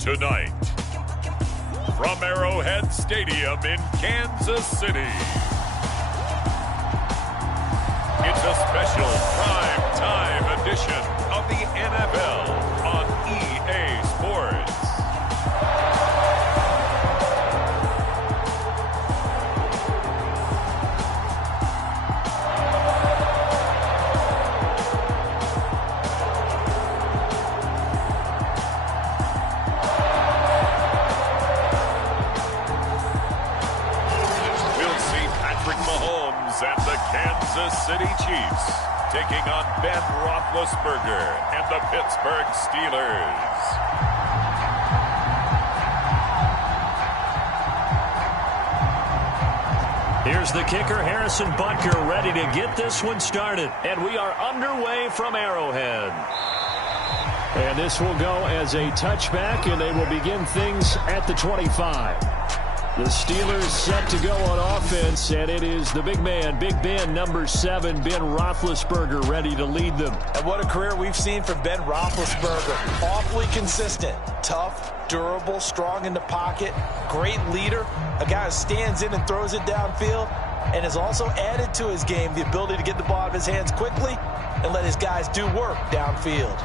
Tonight, from Arrowhead Stadium in Kansas City, it's a special prime time edition of the NFL on EA Sports. And the Kansas City Chiefs taking on Ben Roethlisberger and the Pittsburgh Steelers. Here's the kicker, Harrison Butker, ready to get this one started. And we are underway from Arrowhead. And this will go as a touchback, and they will begin things at the 25. The Steelers set to go on offense, and it is the big man, Big Ben, number 7, Ben Roethlisberger, ready to lead them. And what a career we've seen from Ben Roethlisberger. Awfully consistent, tough, durable, strong in the pocket, great leader, a guy who stands in and throws it downfield, and has also added to his game the ability to get the ball out of his hands quickly and let his guys do work downfield.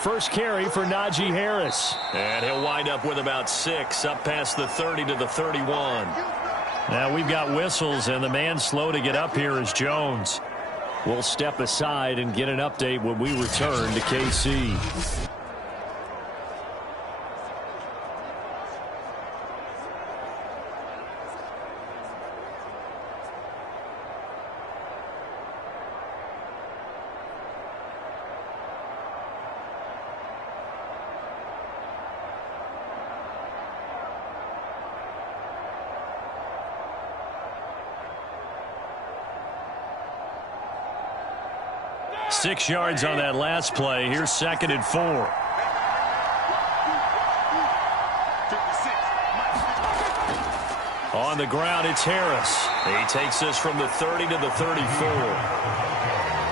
First carry for Najee Harris. And he'll wind up with about 6, up past the 30 to the 31. Now we've got whistles, and the man slow to get up here is Jones. We'll step aside and get an update when we return to KC. Six yards on that last play. Here's 2nd and 4. On the ground, it's Harris. He takes this from the 30 to the 34.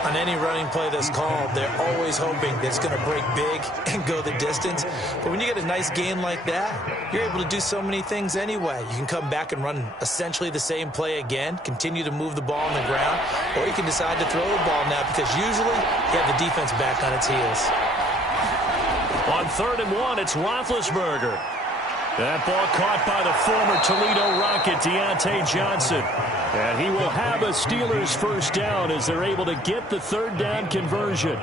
On any running play that's called, they're always hoping that it's going to break big and go the distance. But when you get a nice gain like that, you're able to do so many things anyway. You can come back and run essentially the same play again, continue to move the ball on the ground, or you can decide to throw the ball now because usually you have the defense back on its heels. On 3rd and 1, it's Roethlisberger. That ball caught by the former Toledo Rocket, Deontay Johnson. And he will have a Steelers first down as they're able to get the 3rd down conversion.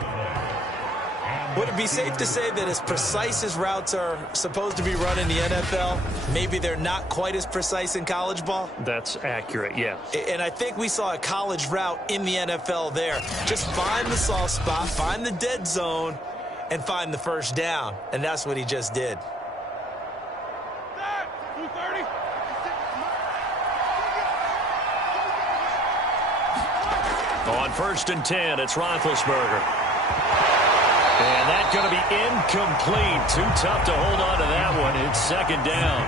Would it be safe to say that as precise as routes are supposed to be run in the NFL, maybe they're not quite as precise in college ball? That's accurate, yeah. And I think we saw a college route in the NFL there. Just find the soft spot, find the dead zone, and find the first down. And that's what he just did. On 1st and 10, it's Roethlisberger. And that's going to be incomplete. Too tough to hold on to that one. It's 2nd down.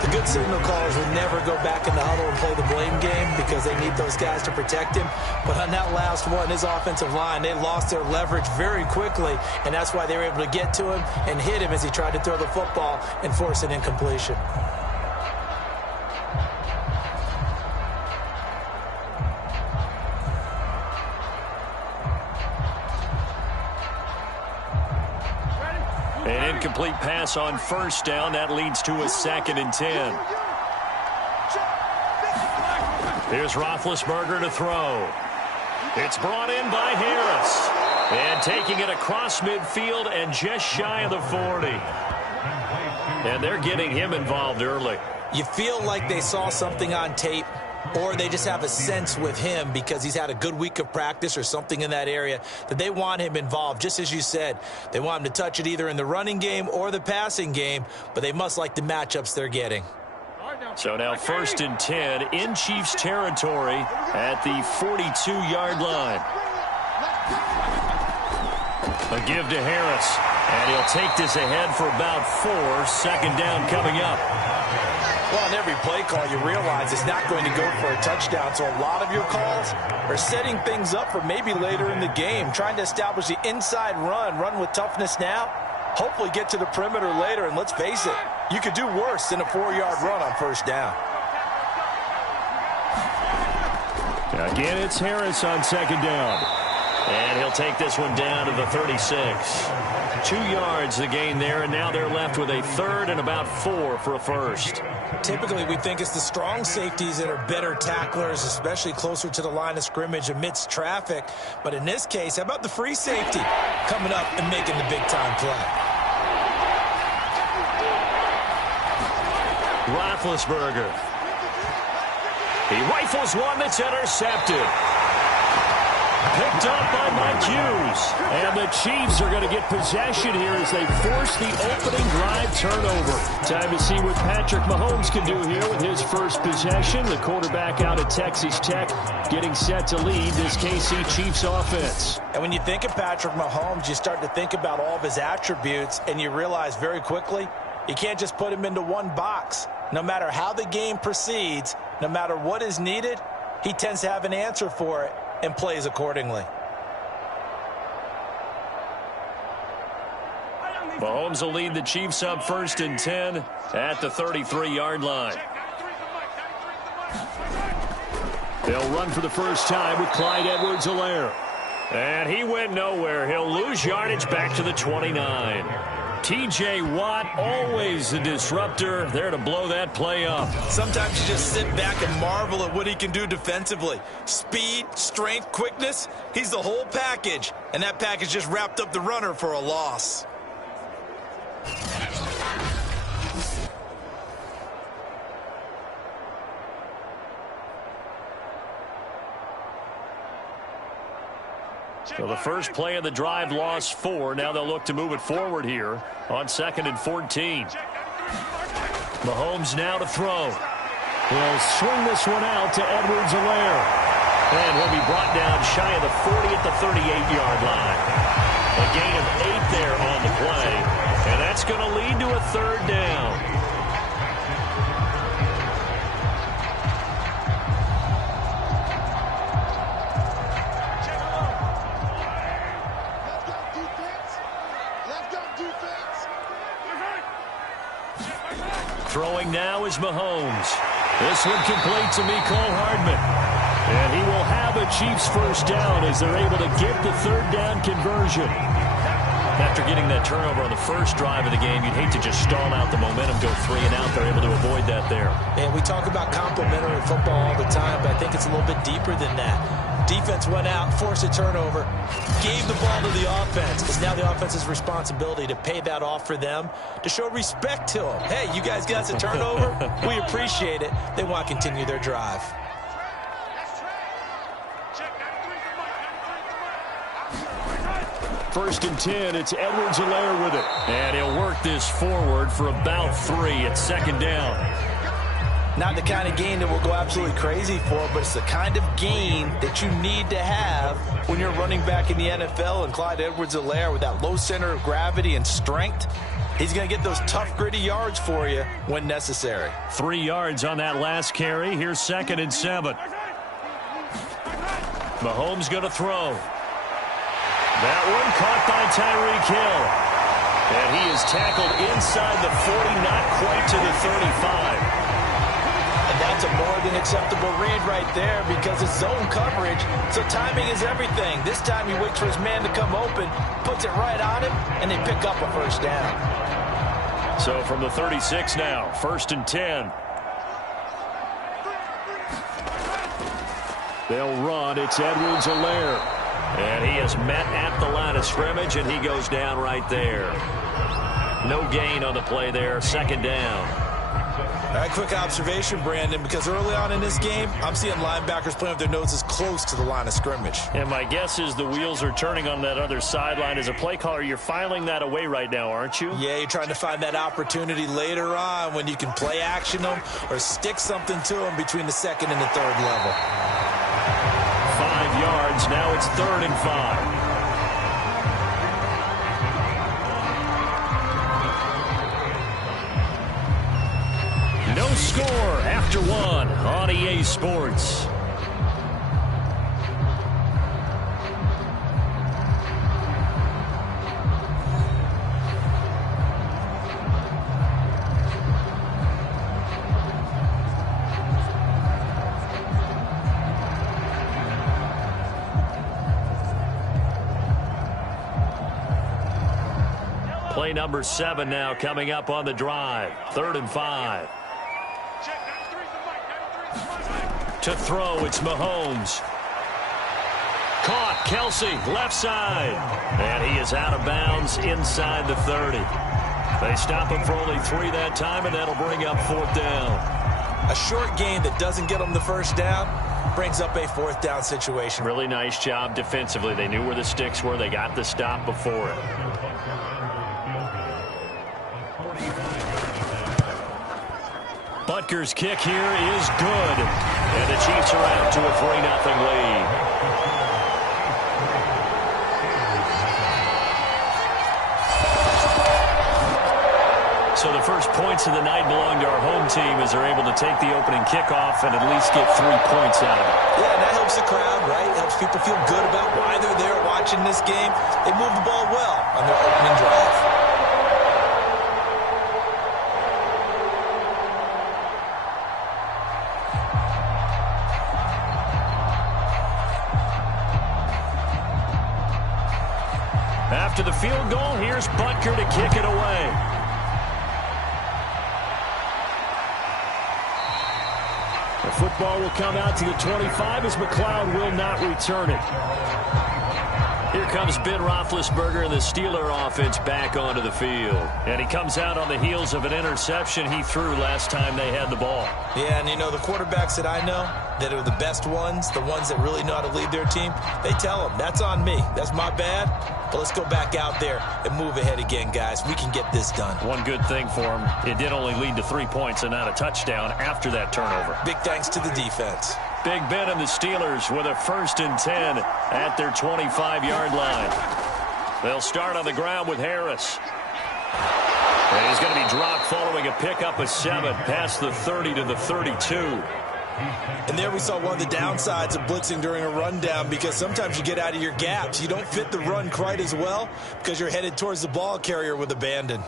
The good signal callers will never go back in the huddle and play the blame game because they need those guys to protect him. But on that last one, his offensive line, they lost their leverage very quickly, and that's why they were able to get to him and hit him as he tried to throw the football and force an incompletion. An incomplete pass on 1st down. That leads to a 2nd and 10. Here's Roethlisberger to throw. It's brought in by Harris. And taking it across midfield and just shy of the 40. And they're getting him involved early. You feel like they saw something on tape, or they just have a sense with him because he's had a good week of practice or something in that area that they want him involved. Just as you said, they want him to touch it either in the running game or the passing game, but they must like the matchups they're getting. So now 1st and 10 in Chiefs territory at the 42-yard line. A give to Harris, and he'll take this ahead for about 4. 2nd down coming up. Well, on every play call, you realize it's not going to go for a touchdown, so a lot of your calls are setting things up for maybe later in the game, trying to establish the inside run with toughness now, hopefully get to the perimeter later, and let's face it, you could do worse than a 4-yard run on first down. Again, it's Harris on second down. And he'll take this one down to the 36. 2 yards the gain there, and now they're left with a third and about 4 for a first. Typically, we think it's the strong safeties that are better tacklers, especially closer to the line of scrimmage amidst traffic. But in this case, how about the free safety coming up and making the big-time play? Roethlisberger. He rifles one that's intercepted. Picked up by Mike Hughes. And the Chiefs are going to get possession here as they force the opening drive turnover. Time to see what Patrick Mahomes can do here with his first possession. The quarterback out of Texas Tech getting set to lead this KC Chiefs offense. And when you think of Patrick Mahomes, you start to think about all of his attributes, and you realize very quickly you can't just put him into one box. No matter how the game proceeds, no matter what is needed, he tends to have an answer for it and plays accordingly. Mahomes will lead the Chiefs up 1st and 10 at the 33-yard line. They'll run for the first time with Clyde Edwards-Helaire. And he went nowhere. He'll lose yardage back to the 29. T.J. Watt, always a disruptor, there to blow that play up. Sometimes you just sit back and marvel at what he can do defensively. Speed, strength, quickness, he's the whole package. And that package just wrapped up the runner for a loss. So the first play of the drive lost 4. Now they'll look to move it forward here on 2nd and 14. Mahomes now to throw. He'll swing this one out to Edwards-Helaire. And he'll be brought down shy of the 40 at the 38-yard line. A gain of 8 there on the play. And that's going to lead to a 3rd down. Throwing now is Mahomes. This one complete to Mecole Hardman. And he will have a Chiefs first down as they're able to get the 3rd down conversion. After getting that turnover on the first drive of the game, you'd hate to just stall out the momentum, go 3 and out. They're able to avoid that there. And we talk about complementary football all the time, but I think it's a little bit deeper than that. Defense went out, forced a turnover, gave the ball to the offense. It's now the offense's responsibility to pay that off for them, to show respect to them. Hey, you guys got us a turnover? We appreciate it. They want to continue their drive. First and 10, it's Edwards-Helaire with it. And he'll work this forward for about 3 at 2nd down. Not the kind of gain that we'll go absolutely crazy for, but it's the kind of gain that you need to have when you're running back in the NFL. And Clyde Edwards-Helaire, with that low center of gravity and strength, he's going to get those tough, gritty yards for you when necessary. 3 yards on that last carry. Here's 2nd and 7. Mahomes going to throw. That one caught by Tyreek Hill. And he is tackled inside the 40, not quite to the 35. And that's a more than acceptable read right there because it's zone coverage, so timing is everything. This time he waits for his man to come open, puts it right on him, and they pick up a first down. So from the 36 now, 1st and 10. They'll run. It's Edwards-Helaire. And he is met at the line of scrimmage, and he goes down right there. No gain on the play there, 2nd down. All right, quick observation, Brandon, because early on in this game, I'm seeing linebackers playing with their noses close to the line of scrimmage. And my guess is the wheels are turning on that other sideline. As a play caller, you're filing that away right now, aren't you? Yeah, you're trying to find that opportunity later on when you can play action them or stick something to them between the 2nd and the 3rd level. 5 yards. Now it's 3rd and 5. score after one on EA Sports. Play number 7 now coming up on the drive. 3rd and 5. To throw, it's Mahomes. Caught, Kelsey, left side. And he is out of bounds inside the 30. They stop him for only 3 that time, and that'll bring up 4th down. A short game that doesn't get them the first down brings up a 4th down situation. Really nice job defensively. They knew where the sticks were. They got the stop before it. Butker's kick here is good. And the Chiefs are out to a 3-0 lead. So the first points of the night belong to our home team as they're able to take the opening kickoff and at least get 3 points out of it. Yeah, and that helps the crowd, right? Helps people feel good about why they're there watching this game. They move the ball well on their opening drive. After the field goal, here's Butker to kick it away. The football will come out to the 25 as McLeod will not return it. Here comes Ben Roethlisberger and the Steeler offense back onto the field. And he comes out on the heels of an interception he threw last time they had the ball. Yeah, and you know, the quarterbacks that I know that are the best ones, the ones that really know how to lead their team, they tell them, that's on me. That's my bad. But let's go back out there and move ahead again, guys. We can get this done. One good thing for him, it did only lead to 3 points and not a touchdown after that turnover. Big thanks to the defense. Big Ben and the Steelers with a 1st and 10 at their 25-yard line. They'll start on the ground with Harris. And he's going to be dropped following a pickup of 7 past the 30 to the 32. And there we saw one of the downsides of blitzing during a rundown, because sometimes you get out of your gaps. You don't fit the run quite as well because you're headed towards the ball carrier with abandon.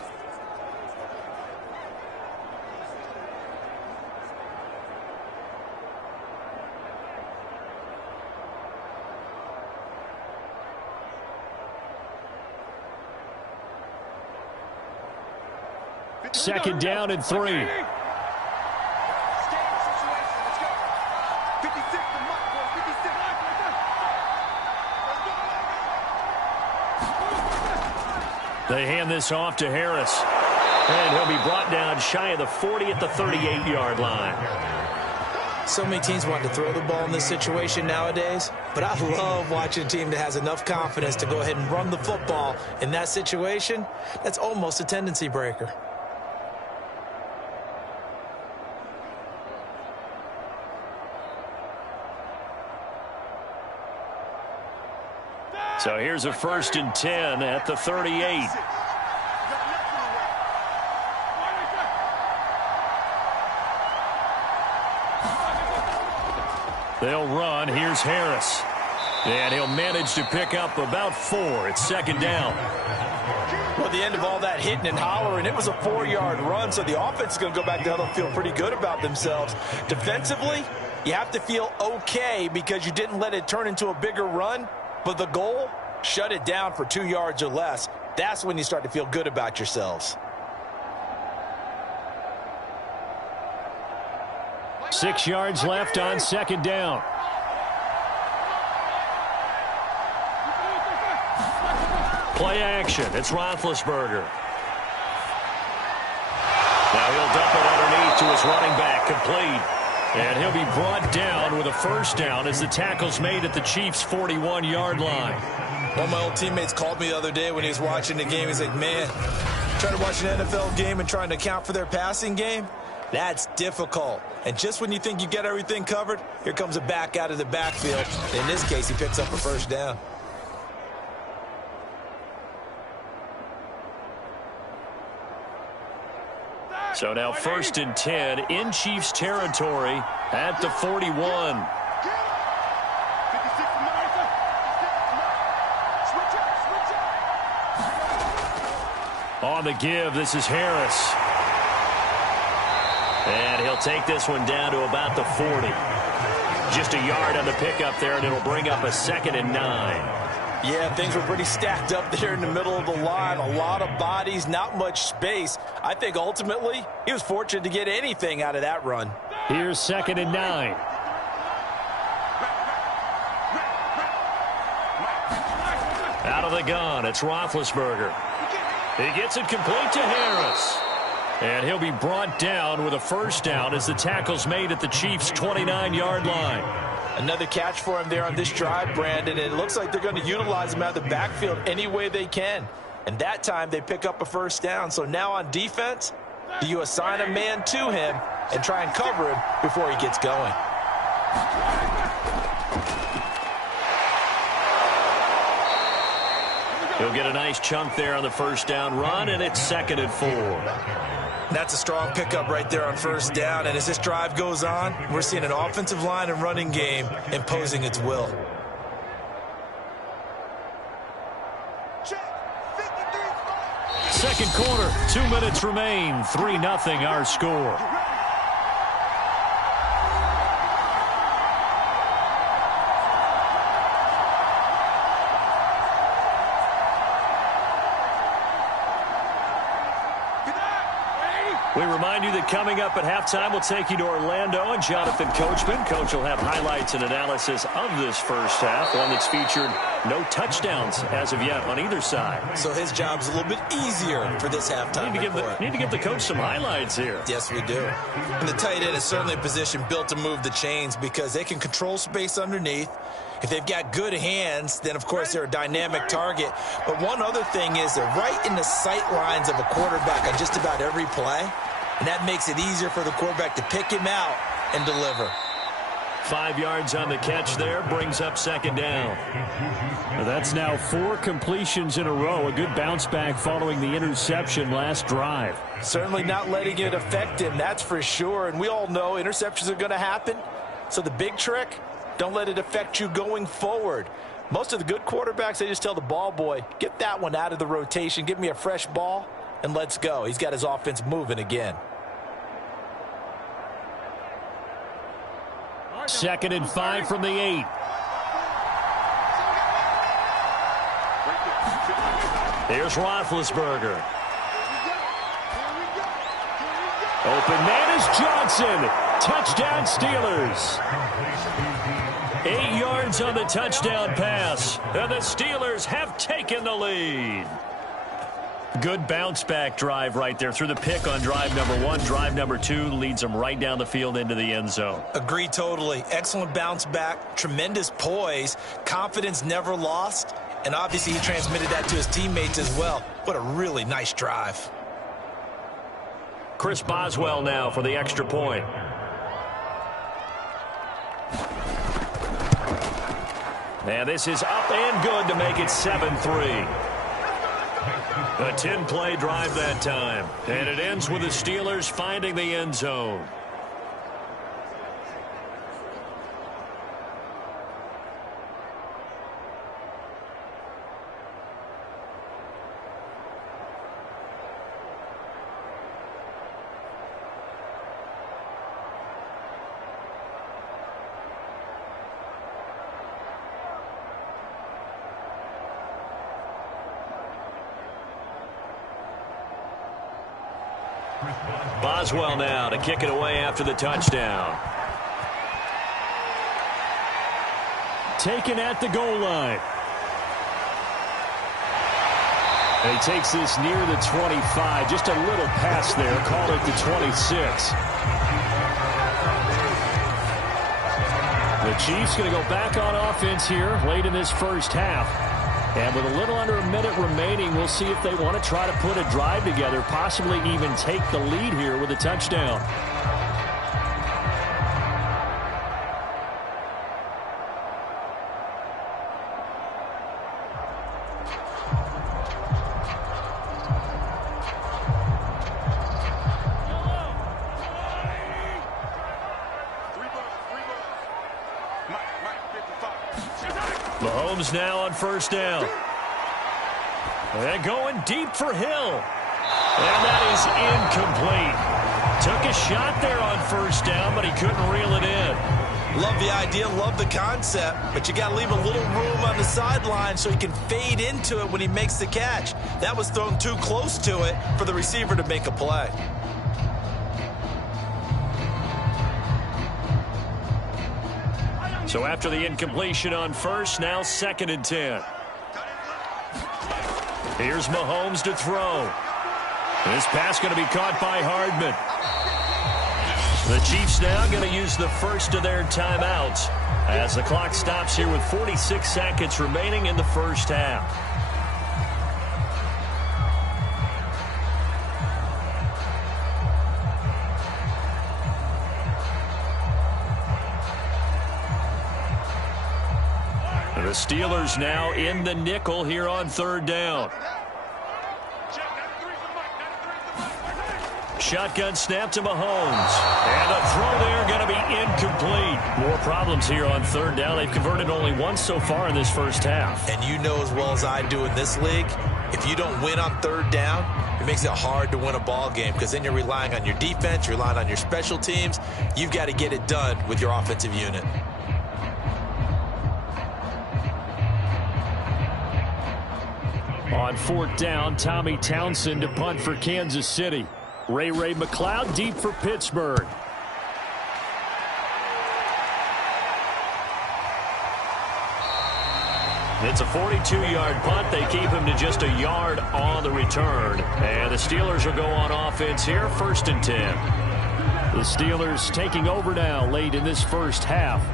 Second down and 3. They hand this off to Harris. And he'll be brought down shy of the 40 at the 38-yard line. So many teams want to throw the ball in this situation nowadays, but I love watching a team that has enough confidence to go ahead and run the football in that situation. That's almost a tendency breaker. So here's a 1st and 10 at the 38. They'll run. Here's Harris. And he'll manage to pick up about 4. It's 2nd down. Well, at the end of all that hitting and hollering, it was a 4-yard run, so the offense is going to go back down and feel pretty good about themselves. Defensively, you have to feel okay because you didn't let it turn into a bigger run. But the goal, shut it down for 2 yards or less. That's when you start to feel good about yourselves. 6 yards left on 2nd down. Play action. It's Roethlisberger. Now he'll dump it underneath to his running back, complete. And he'll be brought down with a 1st down as the tackle's made at the Chiefs' 41-yard line. One of my old teammates called me the other day when he was watching the game. He's like, man, trying to watch an NFL game and trying to account for their passing game, that's difficult. And just when you think you get everything covered, here comes a back out of the backfield. In this case, he picks up a 1st down. So now 1st and 10 in Chiefs territory at the 41. On the give, this is Harris. And he'll take this one down to about the 40. Just a yard on the pickup there, and it'll bring up a 2nd and 9. Yeah, things were pretty stacked up there in the middle of the line. A lot of bodies, not much space. I think ultimately he was fortunate to get anything out of that run. Here's 2nd and 9. Out of the gun, it's Roethlisberger. He gets it complete to Harris. And he'll be brought down with a 1st down as the tackle's made at the Chiefs' 29-yard line. Another catch for him there on this drive, Brandon, and it looks like they're going to utilize him out of the backfield any way they can. And that time they pick up a 1st down. So now on defense, do you assign a man to him and try and cover him before he gets going? He'll get a nice chunk there on the 1st down run, and it's 2nd and 4. That's a strong pickup right there on 1st down. And as this drive goes on, we're seeing an offensive line and running game imposing its will. Second quarter, 2 minutes remain. 3-0 our score. We remind you that coming up at halftime, we'll take you to Orlando and Jonathan Coachman. Coach will have highlights and analysis of this first half, one that's featured no touchdowns as of yet on either side. So his job's a little bit easier for this halftime report. Need to give the coach some highlights here. Yes, we do. And the tight end is certainly a position built to move the chains because they can control space underneath. If they've got good hands, then, of course, they're a dynamic target. But one other thing is they're right in the sight lines of a quarterback on just about every play. And that makes it easier for the quarterback to pick him out and deliver. 5 yards on the catch there, brings up 2nd down. That's now 4 completions in a row. A good bounce back following the interception last drive. Certainly not letting it affect him, that's for sure. And we all know interceptions are going to happen. So the big trick, don't let it affect you going forward. Most of the good quarterbacks, they just tell the ball boy, get that one out of the rotation, give me a fresh ball, and let's go. He's got his offense moving again. 2nd and 5 from the 8. Here's Roethlisberger. Open man is Johnson. Touchdown Steelers. 8 yards on the touchdown pass. And the Steelers have taken the lead. Good bounce back drive right there through the pick on drive number 1. Drive number 2 leads them right down the field into the end zone. Agree totally. Excellent bounce back, tremendous poise, confidence never lost, and obviously he transmitted that to his teammates as well. What a really nice drive. Chris Boswell now for the extra point. And this is up and good to make it 7-3. A 10-play drive that time. And it ends with the Steelers finding the end zone. Boswell now to kick it away after the touchdown. Taken at the goal line. And he takes this near the 25. Just a little pass there. Call it the 26. The Chiefs going to go back on offense here late in this first half. And with a little under a minute remaining, we'll see if they want to try to put a drive together, possibly even take the lead here with a touchdown. Mahomes now on first down. And going deep for Hill. And that is incomplete. Took a shot there on first down, but he couldn't reel it in. Love the idea, love the concept, but you got to leave a little room on the sideline so he can fade into it when he makes the catch. That was thrown too close to it for the receiver to make a play. So after the incompletion on first, now 2nd and 10. Here's Mahomes to throw. This pass going to be caught by Hardman. The Chiefs now going to use the first of their timeouts as the clock stops here with 46 seconds remaining in the first half. The Steelers now in the nickel here on 3rd down. Shotgun snap to Mahomes. And a throw there going to be incomplete. More problems here on 3rd down. They've converted only once so far in this first half. And you know as well as I do in this league, if you don't win on 3rd down, it makes it hard to win a ball game because then you're relying on your defense, you're relying on your special teams. You've got to get it done with your offensive unit. On 4th down, Tommy Townsend to punt for Kansas City. Ray McLeod deep for Pittsburgh. It's a 42-yard punt. They keep him to just a yard on the return. And the Steelers will go on offense here, 1st and 10. The Steelers taking over now late in this first half.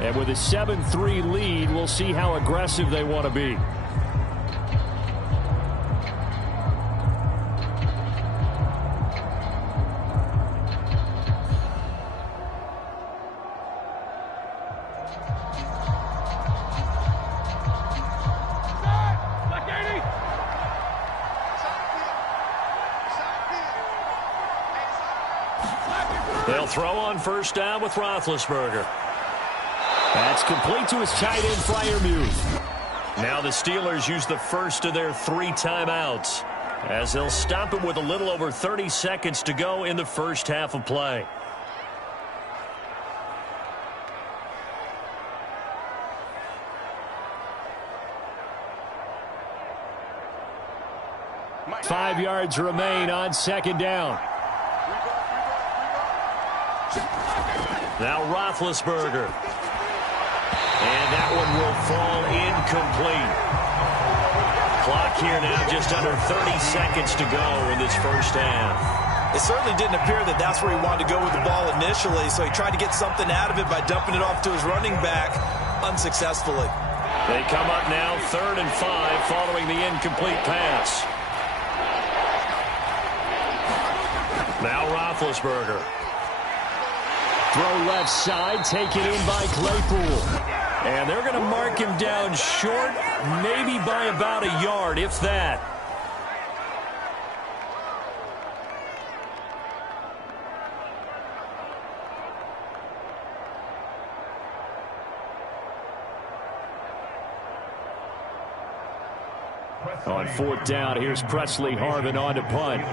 And with a 7-3 lead, we'll see how aggressive they want to be. They'll throw on 1st down with Roethlisberger. That's complete to his tight end, Freiermuth. Now the Steelers use the first of their 3 timeouts as they'll stop it with a little over 30 seconds to go in the first half of play. Five yards remain on 2nd down. Now Roethlisberger. And that one will fall incomplete. Clock here now just under 30 seconds to go in this first half. It certainly didn't appear that that's where he wanted to go with the ball initially, so he tried to get something out of it by dumping it off to his running back unsuccessfully. They come up now 3rd and 5 following the incomplete pass. Now Roethlisberger. Throw left side, taken in by Claypool. And they're going to mark him down short, maybe by about a yard, if that. On 4th down, here's Presley Harvin on to punt.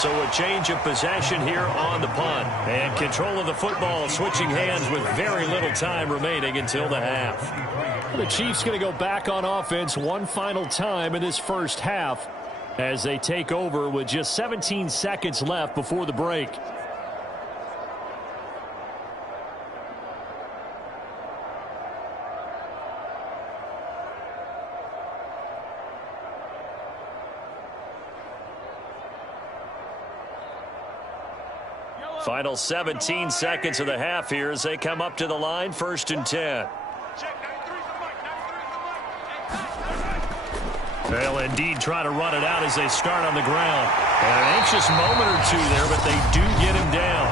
So a change of possession here on the punt. And control of the football switching hands with very little time remaining until the half. The Chiefs going to go back on offense one final time in this first half as they take over with just 17 seconds left before the break. Final 17 seconds of the half here as they come up to the line, 1st and 10. They'll indeed try to run it out as they start on the ground. And an anxious moment or two there, but they do get him down.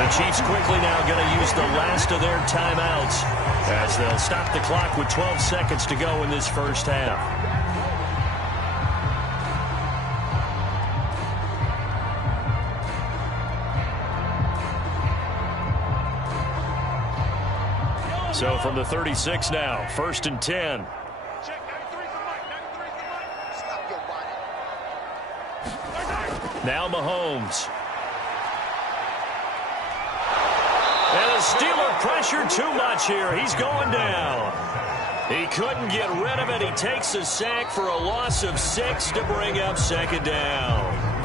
The Chiefs quickly now going to use the last of their timeouts as they'll stop the clock with 12 seconds to go in this first half. So from the 36 now, 1st and 10. Now Mahomes. And the Steeler pressure too much here. He's going down. He couldn't get rid of it. He takes a sack for a loss of 6 to bring up 2nd down.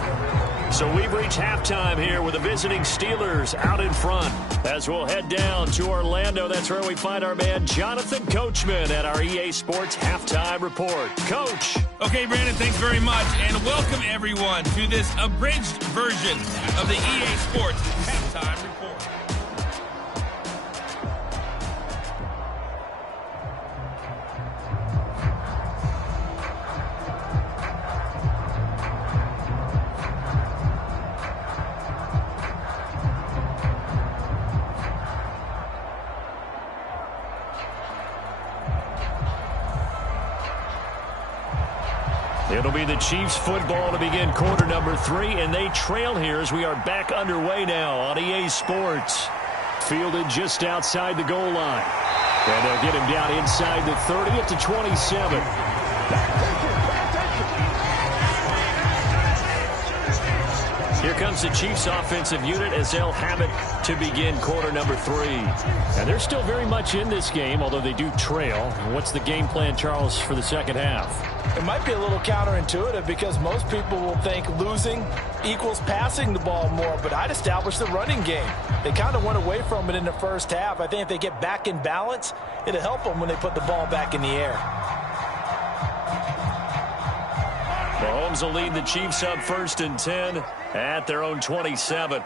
So we've reached halftime here with the visiting Steelers out in front. As we'll head down to Orlando, that's where we find our man Jonathan Coachman at our EA Sports Halftime Report. Coach. Okay, Brandon, thanks very much. And welcome, everyone, to this abridged version of the EA Sports Halftime Report. It'll be the Chiefs football to begin quarter number 3, and they trail here as we are back underway now on EA Sports. Fielded just outside the goal line. And they'll get him down inside the 30 at the 27. Here comes the Chiefs offensive unit as they'll have it to begin quarter number 3. And they're still very much in this game, although they do trail. What's the game plan, Charles, for the second half? It might be a little counterintuitive because most people will think losing equals passing the ball more, but I'd establish the running game. They kind of went away from it in the first half. I think if they get back in balance, it'll help them when they put the ball back in the air. Mahomes will lead the Chiefs up 1st and 10 at their own 27.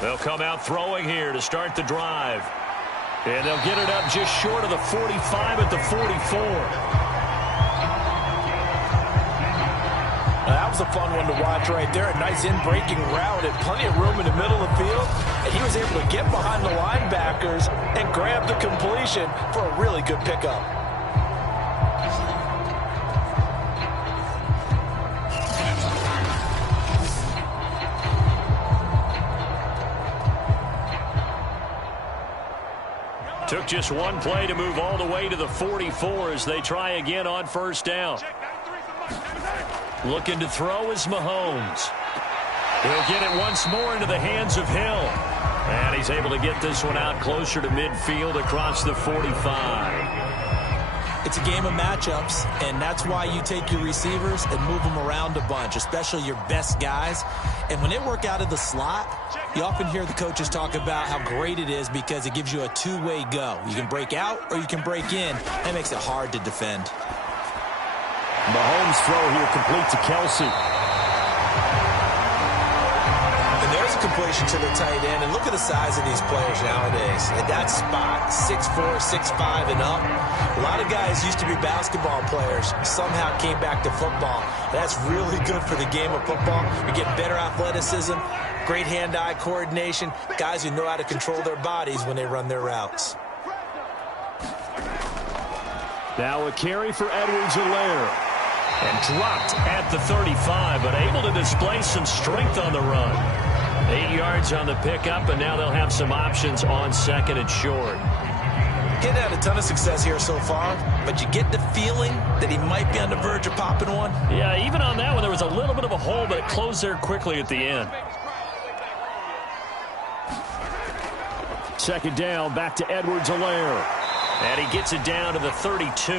They'll come out throwing here to start the drive. And they'll get it up just short of the 45 at the 44. That was a fun one to watch right there. A nice in-breaking route and plenty of room in the middle of the field. And he was able to get behind the linebackers and grab the completion for a really good pickup. Took just one play to move all the way to the 44 as they try again on 1st down. Looking to throw is Mahomes. He'll get it once more into the hands of Hill. And he's able to get this one out closer to midfield across the 45. It's a game of matchups, and that's why you take your receivers and move them around a bunch, especially your best guys. And when they work out of the slot, you often hear the coaches talk about how great it is because it gives you a two-way go. You can break out or you can break in. That makes it hard to defend. Mahomes' throw here complete to Kelsey. And there's a completion to the tight end. And look at the size of these players nowadays. At that spot, 6'4", 6'5", and up. A lot of guys used to be basketball players. Somehow came back to football. That's really good for the game of football. You get better athleticism, great hand-eye coordination, guys who know how to control their bodies when they run their routes. Now a carry for Edwards-Helaire. And dropped at the 35, but able to display some strength on the run. 8 yards on the pickup, and now they'll have some options on 2nd and short. He's had a ton of success here so far, but you get the feeling that he might be on the verge of popping one. Yeah, even on that one, there was a little bit of a hole, but it closed there quickly at the end. 2nd down, back to Edwards-Helaire. And he gets it down to the 32.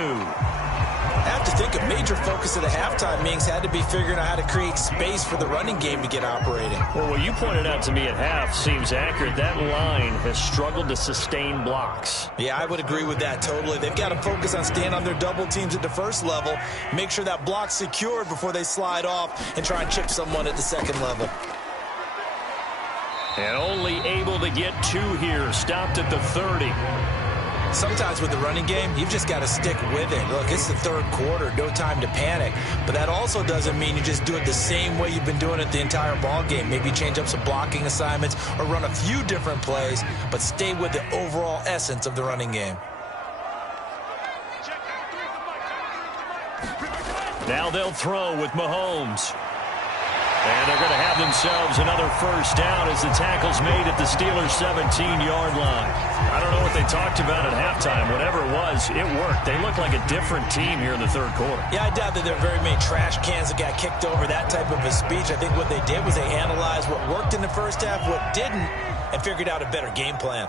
I have to think a major focus of the halftime meetings had to be figuring out how to create space for the running game to get operating. Well, what you pointed out to me at half seems accurate. That line has struggled to sustain blocks. Yeah, I would agree with that totally. They've got to focus on staying on their double teams at the first level, make sure that block's secured before they slide off and try and chip someone at the 2nd level. And only able to get 2 here, stopped at the 30. Sometimes with the running game, you've just got to stick with it. Look, it's the 3rd quarter, no time to panic. But that also doesn't mean you just do it the same way you've been doing it the entire ball game. Maybe change up some blocking assignments or run a few different plays, but stay with the overall essence of the running game. Now they'll throw with Mahomes. And they're going to have themselves another first down as the tackle's made at the Steelers' 17-yard line. I don't know what they talked about at halftime. Whatever it was, it worked. They look like a different team here in the third quarter. Yeah, I doubt that there are very many trash cans that got kicked over, that type of a speech. I think what they did was they analyzed what worked in the first half, what didn't, and figured out a better game plan.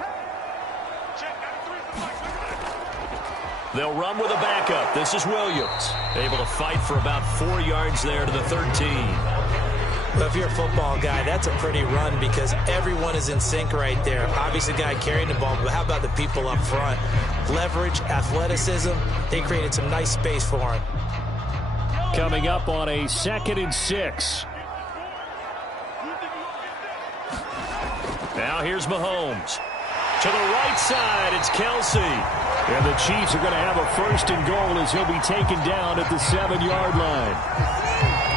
They'll run with a backup. This is Williams. Able to fight for about 4 yards there to the 13. Well, if you're a football guy, that's a pretty run because everyone is in sync right there. Obviously, the guy carrying the ball, but how about the people up front? Leverage, athleticism, they created some nice space for him. Coming up on a 2nd and 6. Now here's Mahomes. To the right side, it's Kelsey. And the Chiefs are going to have a 1st and goal as he'll be taken down at the 7-yard line.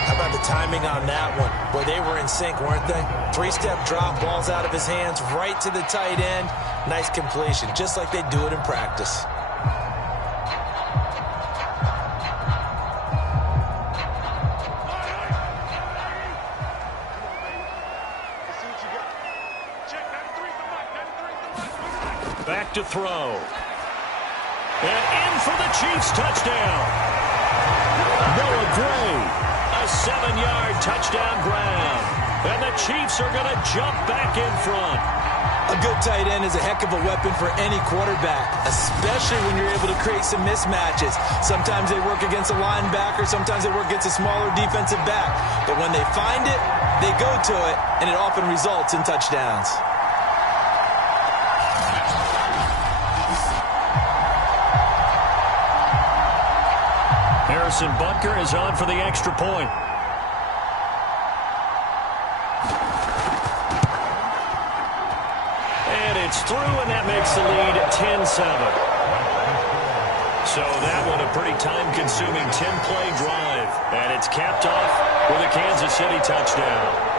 How about the timing on that one? Boy, they were in sync, weren't they? 3-step drop, balls out of his hands, right to the tight end. Nice completion, just like they do it in practice. Back to throw. And in for the Chiefs touchdown. Noah Gray, a 7-yard touchdown grab. And the Chiefs are going to jump back in front. A good tight end is a heck of a weapon for any quarterback, especially when you're able to create some mismatches. Sometimes they work against a linebacker, sometimes they work against a smaller defensive back. But when they find it, they go to it, and it often results in touchdowns. Harrison Butker is on for the extra point. And it's through, and that makes the lead 10-7. So that one a pretty time-consuming 10-play drive. And it's capped off with a Kansas City touchdown.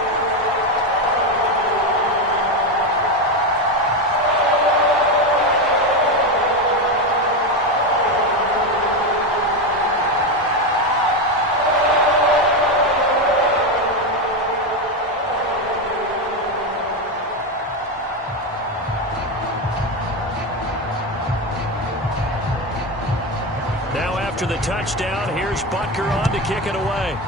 After the touchdown, here's Butker on to kick it away.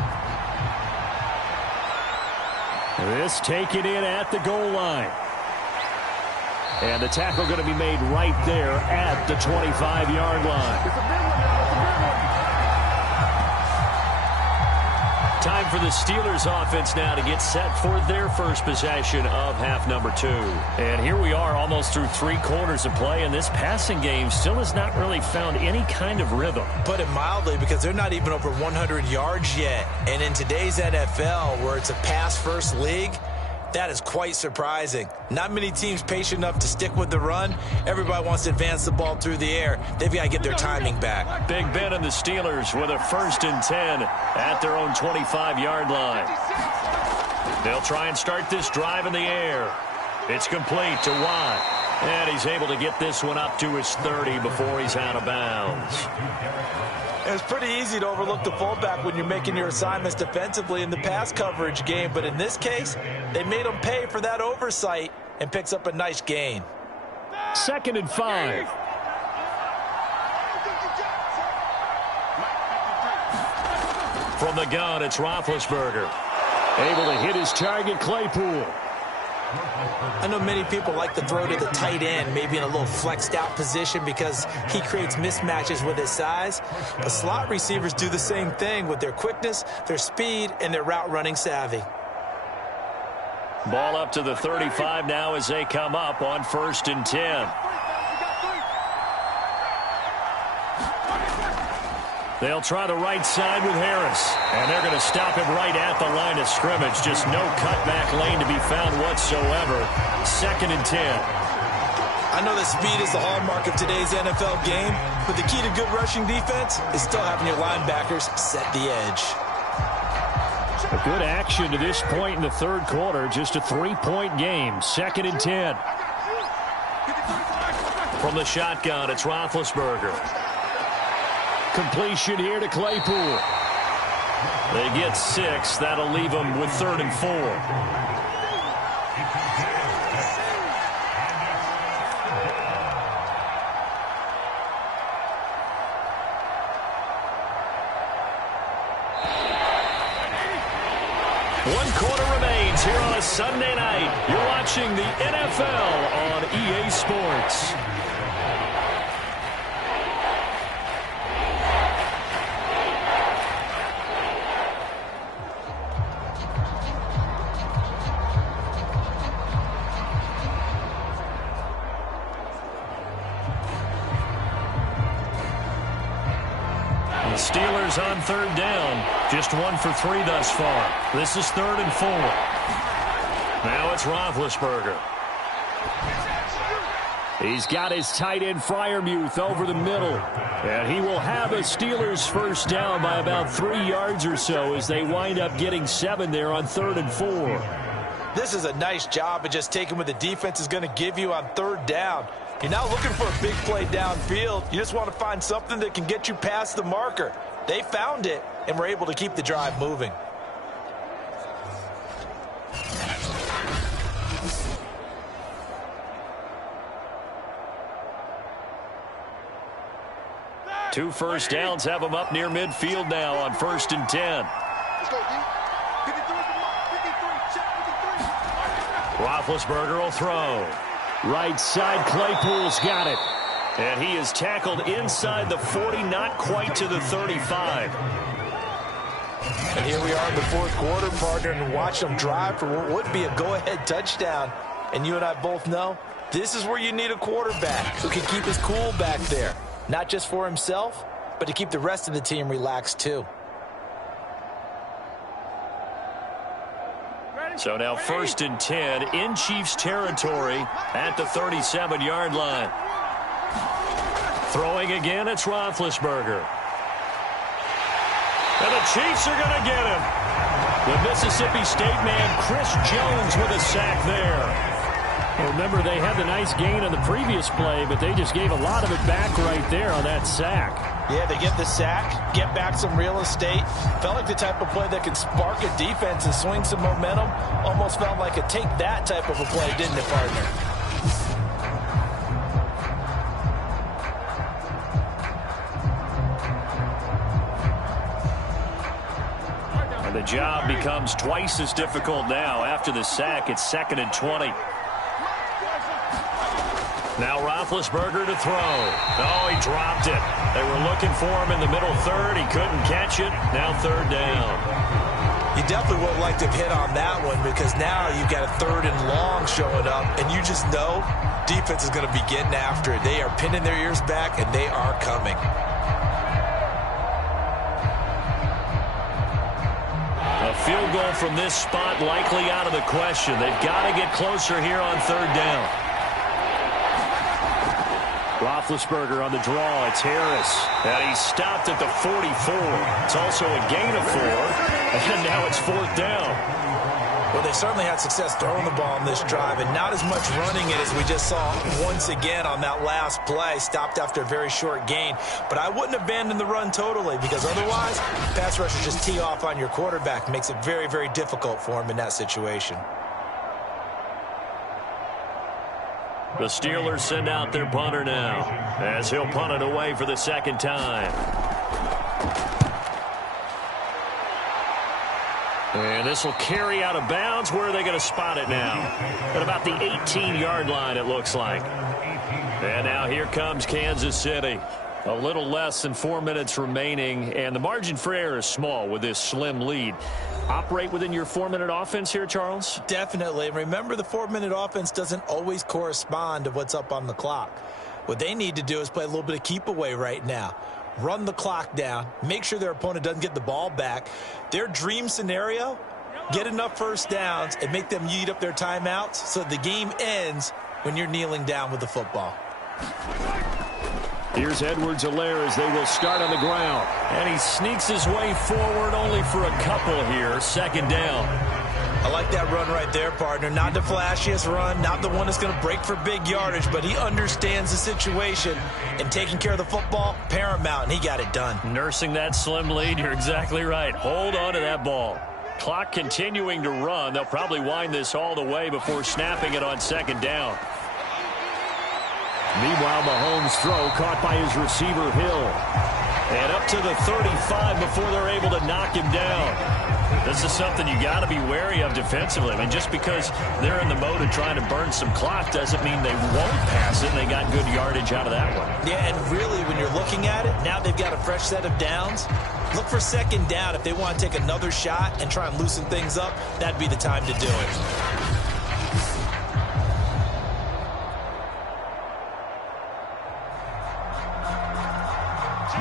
This taken in at the goal line. And the tackle going to be made right there at the 25-yard line. Time for the Steelers offense now to get set for their first possession of half number 2. And here we are almost through 3 quarters of play, and this passing game still has not really found any kind of rhythm. Put it mildly, because they're not even over 100 yards yet. And in today's NFL, where it's a pass-first league, that is quite surprising. Not many teams patient enough to stick with the run. Everybody wants to advance the ball through the air. They've got to get their timing back. Big Ben and the Steelers with a 1st and 10 at their own 25-yard line. They'll try and start this drive in the air. It's complete to Watt. And he's able to get this one up to his 30 before he's out of bounds. It's pretty easy to overlook the fullback when you're making your assignments defensively in the pass coverage game. But in this case, they made him pay for that oversight and picks up a nice gain. 2nd and 5. From the gun, it's Roethlisberger. Able to hit his target, Claypool. I know many people like to throw to the tight end, maybe in a little flexed out position because he creates mismatches with his size. But slot receivers do the same thing with their quickness, their speed, and their route running savvy. Ball up to the 35 now as they come up on 1st and 10. They'll try the right side with Harris. And they're going to stop him right at the line of scrimmage. Just no cutback lane to be found whatsoever. 2nd and 10. I know that speed is the hallmark of today's NFL game, but the key to good rushing defense is still having your linebackers set the edge. A good action to this point in the 3rd quarter. Just a 3-point game. 2nd and 10. From the shotgun, it's Roethlisberger. Completion here to Claypool. They get 6. That'll leave them with 3rd and 4. One quarter remains here on a Sunday night. You're watching the NFL on EA Sports. The Steelers on 3rd down. Just 1 for 3 thus far. This is 3rd and 4. Now it's Roethlisberger. He's got his tight end Freiermuth over the middle. And he will have a Steelers first down by about 3 yards or so as they wind up getting 7 there on 3rd and 4. This is a nice job of just taking what the defense is going to give you on 3rd down. You're not looking for a big play downfield. You just want to find something that can get you past the marker. They found it and were able to keep the drive moving. Two first downs have them up near midfield now on 1st and 10. Roethlisberger will throw. Right side, Claypool's got it. And he is tackled inside the 40, not quite to the 35. And here we are in the 4th quarter, partner, and watch them drive for what would be a go-ahead touchdown. And you and I both know this is where you need a quarterback who can keep his cool back there. Not just for himself, but to keep the rest of the team relaxed too. So now 1st and 10 in Chiefs territory at the 37-yard line. Throwing again, it's Roethlisberger. And the Chiefs are going to get him. The Mississippi State man, Chris Jones, with a sack there. Well, remember, they had the nice gain on the previous play, but they just gave a lot of it back right there on that sack. Yeah, they get the sack, get back some real estate. Felt like the type of play that can spark a defense and swing some momentum. Almost felt like a take that type of a play, didn't it, partner? And the job becomes twice as difficult now. After the sack, it's 2nd and 20. Now Roethlisberger to throw. Oh, he dropped it. They were looking for him in the middle 3rd. He couldn't catch it. Now 3rd down. You definitely would have liked to have hit on that one because now you've got a 3rd and long showing up, and you just know defense is going to be getting after it. They are pinning their ears back, and they are coming. A field goal from this spot likely out of the question. They've got to get closer here on 3rd down. Roethlisberger on the draw. It's Harris. And he's stopped at the 44. It's also a gain of 4. And now it's 4th down. Well, they certainly had success throwing the ball on this drive and not as much running it as we just saw once again on that last play. Stopped after a very short gain. But I wouldn't abandon the run totally because otherwise, pass rushers just tee off on your quarterback. Makes it very, very difficult for him in that situation. The Steelers send out their punter now as he'll punt it away for the 2nd time. And this will carry out of bounds. Where are they going to spot it now? At about the 18-yard line, it looks like. And now here comes Kansas City. A little less than 4 minutes remaining, and the margin for error is small with this slim lead. Operate within your 4-minute offense here, Charles? Definitely. Remember, the 4-minute offense doesn't always correspond to what's up on the clock. What they need to do is play a little bit of keep away right now. Run the clock down. Make sure their opponent doesn't get the ball back. Their dream scenario, get enough first downs and make them eat up their timeouts so the game ends when you're kneeling down with the football. Here's Edwards-Helaire as they will start on the ground. And he sneaks his way forward only for a couple here. 2nd down. I like that run right there, partner. Not the flashiest run, not the one that's going to break for big yardage, but he understands the situation, and taking care of the football, paramount, and he got it done. Nursing that slim lead, you're exactly right. Hold on to that ball. Clock continuing to run. They'll probably wind this all the way before snapping it on second down. Meanwhile, Mahomes' throw caught by his receiver, Hill. And up to the 35 before they're able to knock him down. This is something you got to be wary of defensively. I mean, just because they're in the mode of trying to burn some clock doesn't mean they won't pass it, and they got good yardage out of that one. Yeah, and really, when you're looking at it, now they've got a fresh set of downs. Look for second down. If they want to take another shot and try and loosen things up, that'd be the time to do it.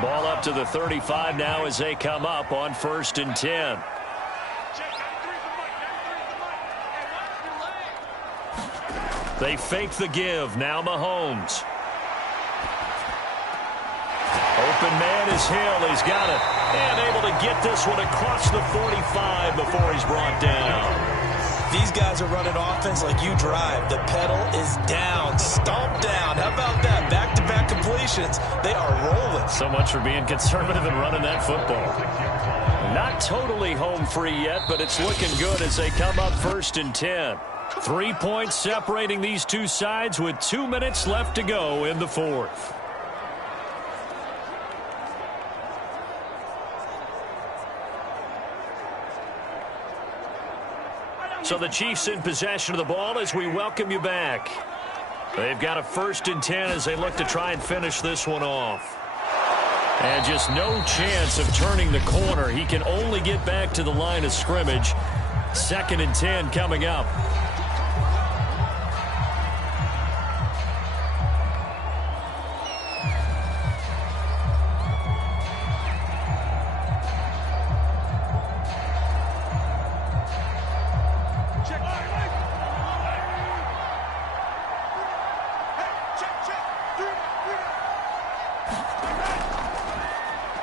Ball up to the 35 now as they come up on 1st and 10. They fake the give. Now Mahomes. Open man is Hill. He's got it. And able to get this one across the 45 before he's brought down. These guys are running offense like you drive. The pedal is down. Stomp down. How about that? Back-to-back completions. They are rolling. So much for being conservative and running that football. Not totally home free yet, but it's looking good as they come up 1st and 10. 3 points separating these two sides with 2 minutes left to go in the fourth. So the Chiefs in possession of the ball as we welcome you back. They've got a 1st and 10 as they look to try and finish this one off. And just no chance of turning the corner. He can only get back to the line of scrimmage. 2nd and 10 coming up.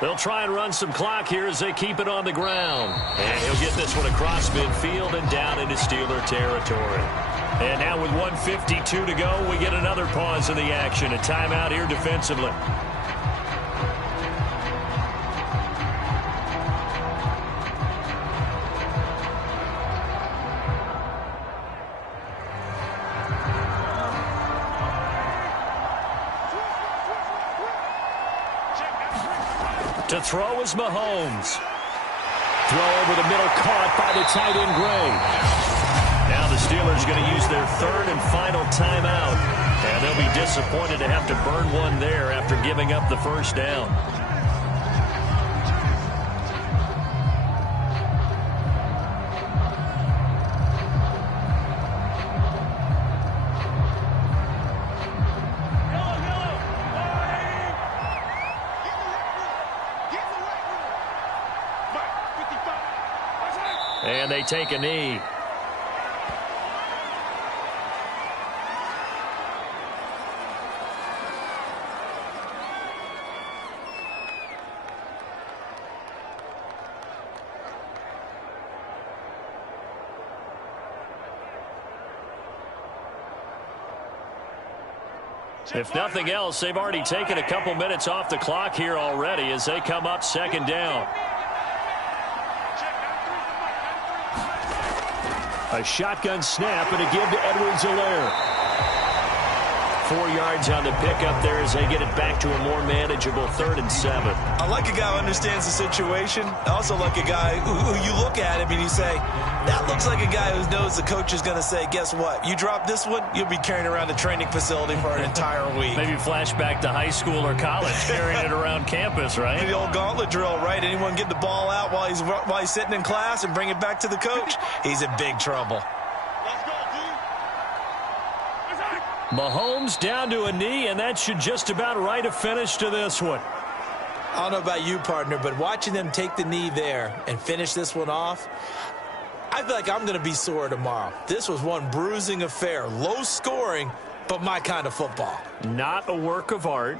They'll try and run some clock here as they keep it on the ground. And he'll get this one across midfield and down into Steeler territory. And now with 1:52 to go, we get another pause in the action. A timeout here defensively. To throw is Mahomes. Throw over the middle, caught by the tight end Gray. Now the Steelers going to use their 3rd and final timeout. And they'll be disappointed to have to burn one there after giving up the 1st down. And they take a knee. If nothing else, they've already taken a couple minutes off the clock here already as they come up 2nd down. A shotgun snap and a give to Edwards-Helaire. 4 yards on the pickup there as they get it back to a more manageable 3rd and 7. I like a guy who understands the situation. I also like a guy who you look at him and you say, that looks like a guy who knows the coach is going to say, guess what? You drop this one, you'll be carrying around the training facility for an entire week. Maybe flashback to high school or college, carrying it around campus, right? The old gauntlet drill, right? Anyone get the ball out while he's sitting in class and bring it back to the coach? He's in big trouble. Mahomes down to a knee, and that should just about write a finish to this one. I don't know about you, partner, but watching them take the knee there and finish this one off, I feel like I'm going to be sore tomorrow. This was one bruising affair. Low scoring, but my kind of football. Not a work of art.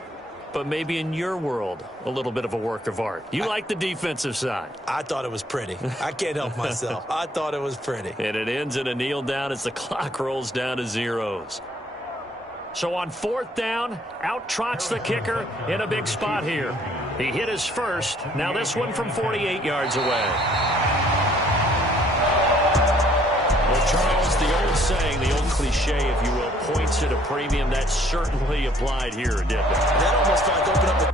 But maybe in your world, a little bit of a work of art. You like the defensive side. I thought it was pretty. I can't help myself. I thought it was pretty. And it ends in a kneel down as the clock rolls down to zeros. So on 4th down, out trots the kicker in a big spot here. He hit his first. Now this one from 48 yards away. Well, Charles, the old saying, the old cliche, if you will, points at a premium. That certainly applied here, didn't it? That almost like opened up the